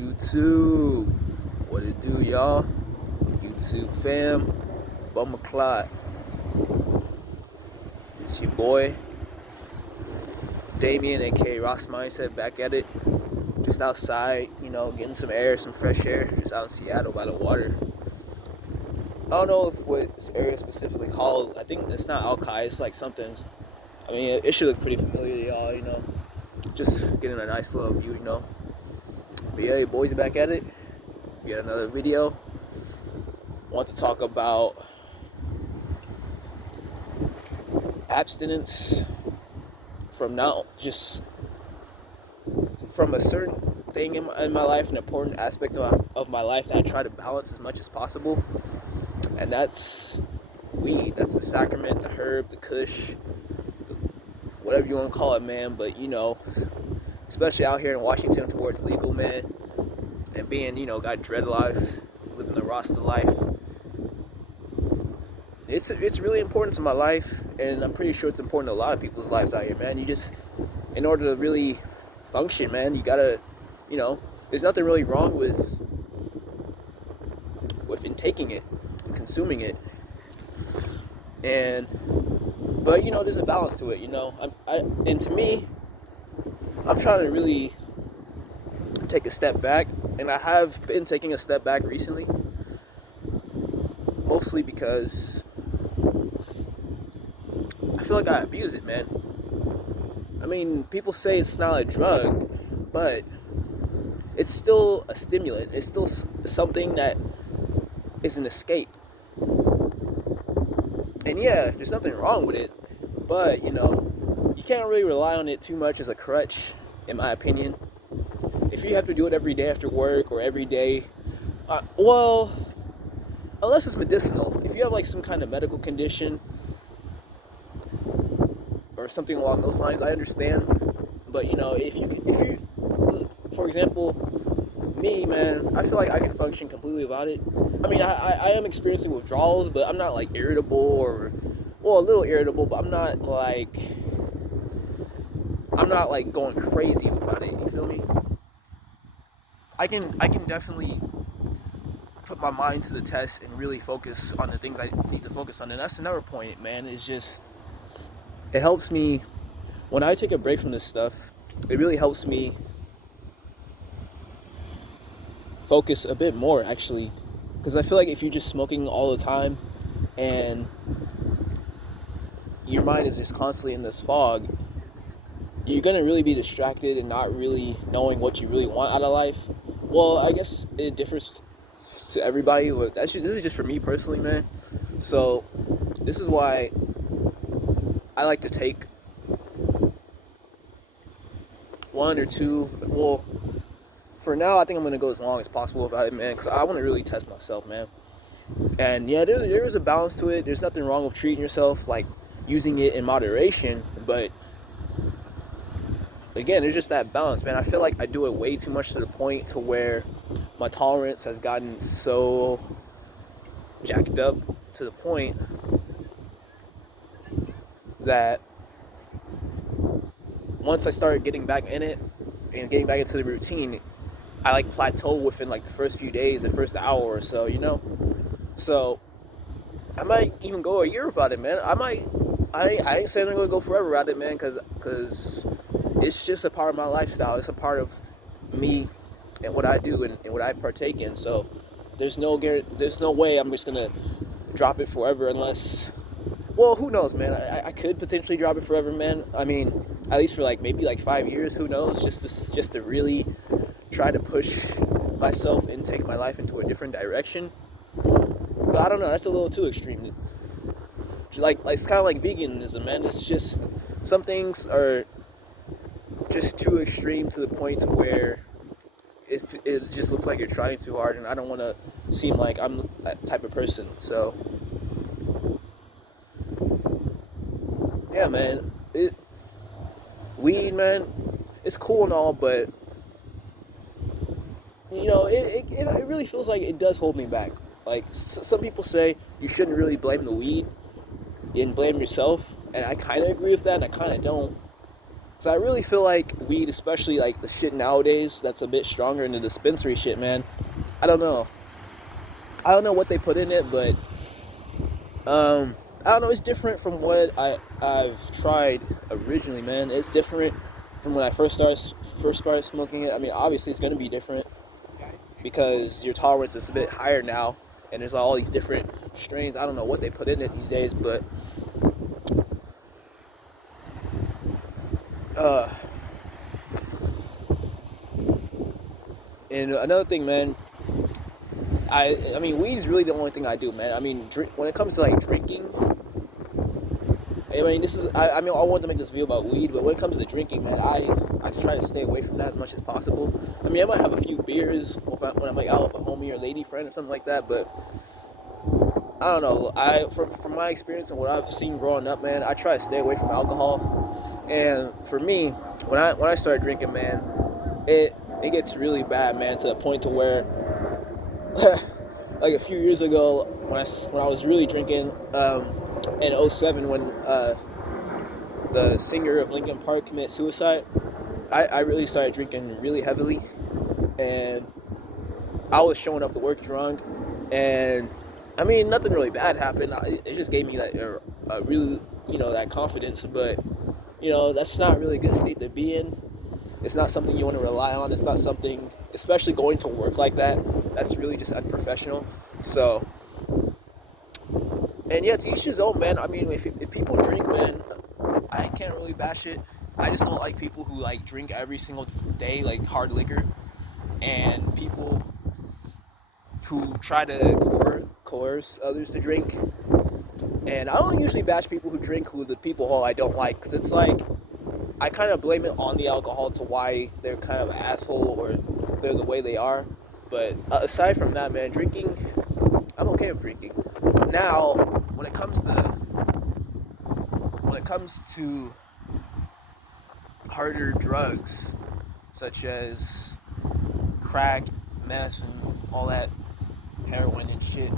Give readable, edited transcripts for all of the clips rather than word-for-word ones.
YouTube. What it do, y'all? YouTube fam. Bummer Clyde. It's your boy, Damien, aka Ross Mindset, back at it. Just outside, getting some air, some fresh air, just out in Seattle by the water. I don't know what this area is specifically called. I think it's not Alki, it's like something. I mean, it should look pretty familiar to y'all, Just getting a nice little view. But yeah, your boys are back at it. We got another video. I want to talk about abstinence from from a certain thing in my life, an important aspect of my life that I try to balance as much as possible. And that's weed. That's the sacrament, the herb, the kush, whatever you want to call it, man. But especially out here in Washington towards legal, man, and being, got dreadlocks, living the Rasta life. It's really important to my life, and I'm pretty sure it's important to a lot of people's lives out here, man. In order to really function, man, you gotta, there's nothing really wrong with intaking it, consuming it, but there's a balance to it, and to me, I'm trying to really take a step back, and I have been taking a step back recently, mostly because I feel like I abuse it, man. I mean, people say it's not a drug, but it's still a stimulant. It's still something that is an escape. And yeah, there's nothing wrong with it, but you can't really rely on it too much as a crutch, in my opinion. If you have to do it every day after work or every day, unless it's medicinal. If you have like some kind of medical condition or something along those lines, I understand. But if you, for example, me, man, I feel like I can function completely without it. I mean, I am experiencing withdrawals, but I'm not like irritable a little irritable, but I'm not like going crazy without it. You feel me? I can definitely put my mind to the test and really focus on the things I need to focus on. And that's another point, man. It's just, it helps me when I take a break from this stuff. It really helps me focus a bit more, actually, because I feel like if you're just smoking all the time and your mind is just constantly in this fog, you're gonna really be distracted and not really knowing what you really want out of life. Well, I guess it differs to everybody, but this is just for me personally, man. So this is why I like to take one or two. Well, for now, I think I'm gonna go as long as possible without it, man, because I want to really test myself, man. And yeah, there is a balance to it. There's nothing wrong with treating yourself, like using it in moderation, but again, there's just that balance, man. I feel like I do it way too much to the point to where my tolerance has gotten so jacked up to the point that once I started getting back in it and getting back into the routine, I like plateau within like the first few days, the first hour or so, So I might even go a year without it, man. I ain't saying I'm gonna go forever without it, man, because it's just a part of my lifestyle. It's a part of me and what I do and what I partake in. So there's no way I'm just gonna drop it forever unless, well, who knows, man. I could potentially drop it forever, man. I mean, at least for maybe 5 years. Who knows? Just to really try to push myself and take my life into a different direction. But I don't know. That's a little too extreme. It's kind of like veganism, man. It's just some things are just too extreme to the point to where it just looks like you're trying too hard, and I don't want to seem like I'm that type of person. So yeah, man, weed, man, it's cool and all, but it really feels like it does hold me back. Like some people say you shouldn't really blame the weed and blame yourself, and I kind of agree with that, and I kind of don't. So I really feel like weed, especially like the shit nowadays, that's a bit stronger than the dispensary shit, man. I don't know. I don't know what they put in it, but I don't know. It's different from what I've tried originally, man. It's different from when I first started smoking it. I mean, obviously it's gonna be different because your tolerance is a bit higher now, and there's all these different strains. I don't know what they put in it these days, but uh, and another thing, man. I mean, weed is really the only thing I do, man. I mean, when it comes to like drinking, I mean, I mean, I wanted to make this video about weed, but when it comes to drinking, man, I try to stay away from that as much as possible. I mean, I might have a few beers when I'm like out with a homie or lady friend or something like that, but I don't know. From my experience and what I've seen growing up, man, I try to stay away from alcohol. And for me, when I started drinking, man, it gets really bad, man, to the point to where like a few years ago when I was really drinking in '07 when the singer of Linkin Park committed suicide, I really started drinking really heavily, and I was showing up to work drunk, and I mean nothing really bad happened. It just gave me that really, that confidence, but that's not really a good state to be in. It's not something you want to rely on. It's not something, especially going to work like that, that's really just unprofessional. So, and yeah, to each his own, man. I mean, if people drink, man, I can't really bash it. I just don't like people who like drink every single day, like hard liquor, and people who try to coerce others to drink. And I don't usually bash people who drink who the people who I don't like, because it's like, I kind of blame it on the alcohol to why they're kind of an asshole or they're the way they are. But aside from that, man, drinking, I'm okay with drinking. Now, when it comes to harder drugs, such as crack, meth, and all that, heroin and shit,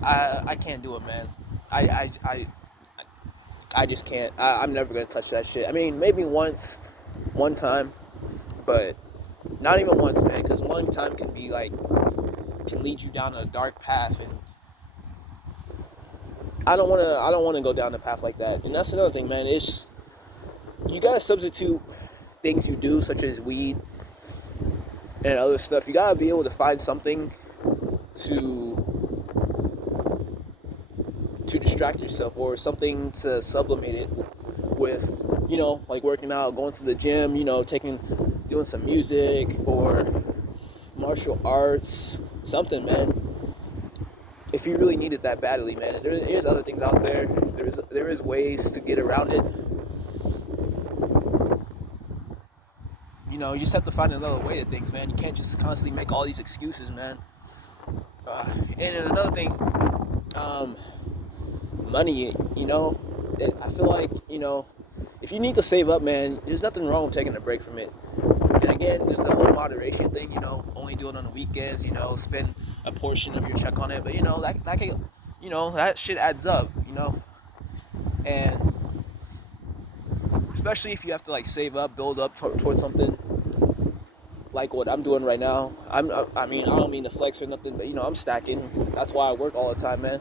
I can't do it, man. I just can't. I'm never gonna touch that shit. I mean, maybe one time, but not even once, man. Because one time can lead you down a dark path, and I don't wanna go down a path like that. And that's another thing, man. You gotta substitute things you do, such as weed and other stuff. You gotta be able to find something to distract yourself, or something to sublimate it with, like working out, going to the gym, doing some music or martial arts, something, man. If you really need it that badly, man, there is other things out there. There is ways to get around it. You just have to find another way to things, man. You can't just constantly make all these excuses, man. And another thing, money, I feel like, if you need to save up, man, there's nothing wrong with taking a break from it. And again, just the whole moderation thing, only do it on the weekends, spend a portion of your check on it. But, that can, that shit adds up, and especially if you have to, like, save up, build up towards something like what I'm doing right now. I mean, I don't mean to flex or nothing, but, I'm stacking. That's why I work all the time, man.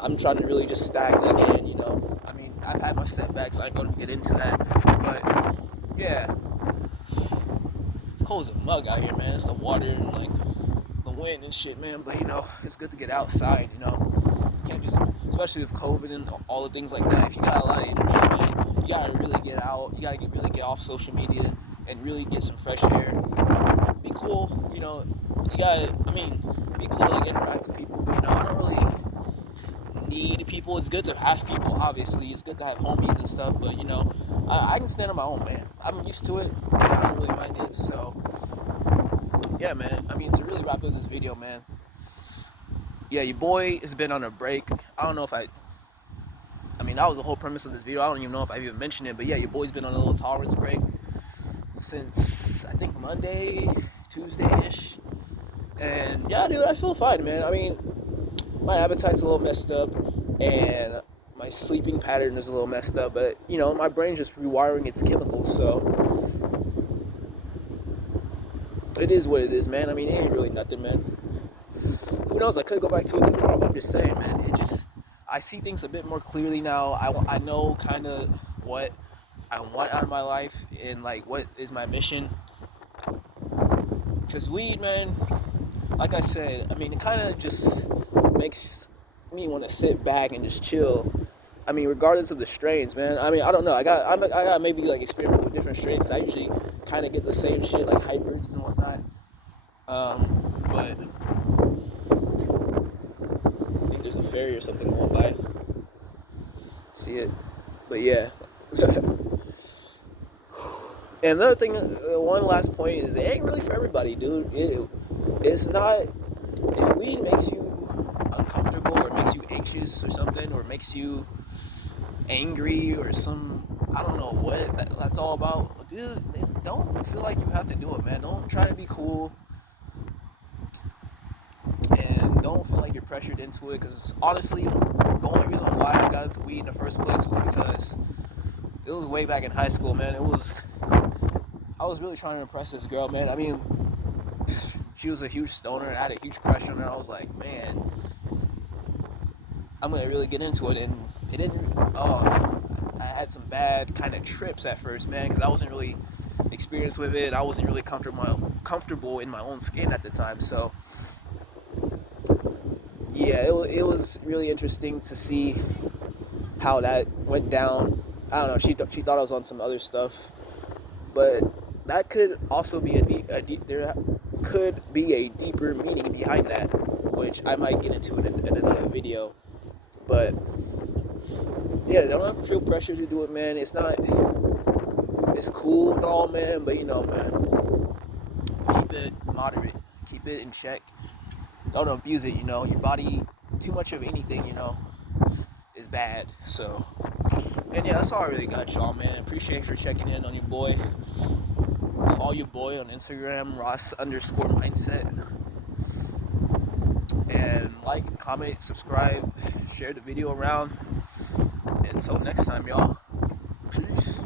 I'm trying to really just stack again, I mean, I've had my setbacks, I ain't gonna get into that, but, yeah. It's cold as a mug out here, man. It's the water and, like, the wind and shit, man, but, it's good to get outside, You can't just, especially with COVID and all the things like that, if you got a lot of energy, man, you gotta really get out, you gotta really get off social media and really get some fresh air. Be cool, you gotta, be cool to, like, interact with people, but, I don't really need people. It's good to have people, obviously. It's good to have homies and stuff, but, I can stand on my own, man. I'm used to it, and I don't really mind it, so, yeah, man. To really wrap up this video, man, yeah, your boy has been on a break. I don't know if that was the whole premise of this video. I don't even know if I've even mentioned it, but yeah, your boy's been on a little tolerance break since, I think, Monday, Tuesday-ish, and yeah, dude, I feel fine, man. My appetite's a little messed up, and my my sleeping pattern is a little messed up, but you know, my brain's just rewiring its chemicals, so it is what it is, man. I mean, it ain't really nothing, man. Who knows? I could go back to it tomorrow. I'm just saying, man. It just, I see things a bit more clearly now. I know kind of what I want out of my life and like what is my mission. Because weed, man, like I said, I mean, it kind of just makes me want to sit back and just chill. I mean, regardless of the strains, man. I mean, I don't know. I got maybe like experiment with different strains. I usually kind of get the same shit like hybrids and whatnot. But I think there's a ferry or something going by. See it? But yeah. And another thing, one last point is, it ain't really for everybody, dude. It's not. If weed makes you uncomfortable or makes you anxious or something, or makes you angry or some, I don't know what that's all about, dude, don't feel like you have to do it, man. Don't try to be cool, and don't feel like you're pressured into it, because honestly, the only reason why I got into weed in the first place was because it was way back in high school, man. I was really trying to impress this girl, man. I mean, she was a huge stoner. I had a huge crush on her. I was like, man, I'm gonna really get into it, and it didn't. I had some bad kind of trips at first, man, because I wasn't really experienced with it. I wasn't really comfortable in my own skin at the time. So yeah, it was really interesting to see how that went down. I don't know. She thought I was on some other stuff, but that could also be there could be a deeper meaning behind that, which I might get into in another video. But yeah, don't ever feel pressure to do it, man. It's cool and all, man, but you know, man, keep it moderate, keep it in check. Don't abuse it, you know. Your body, too much of anything, you know, is bad. So, and yeah, that's all I really got, y'all, man. Appreciate for checking in on your boy. Follow your boy on Instagram, Ross_mindset. And like, comment, subscribe, share the video around. Until next time, y'all. Peace.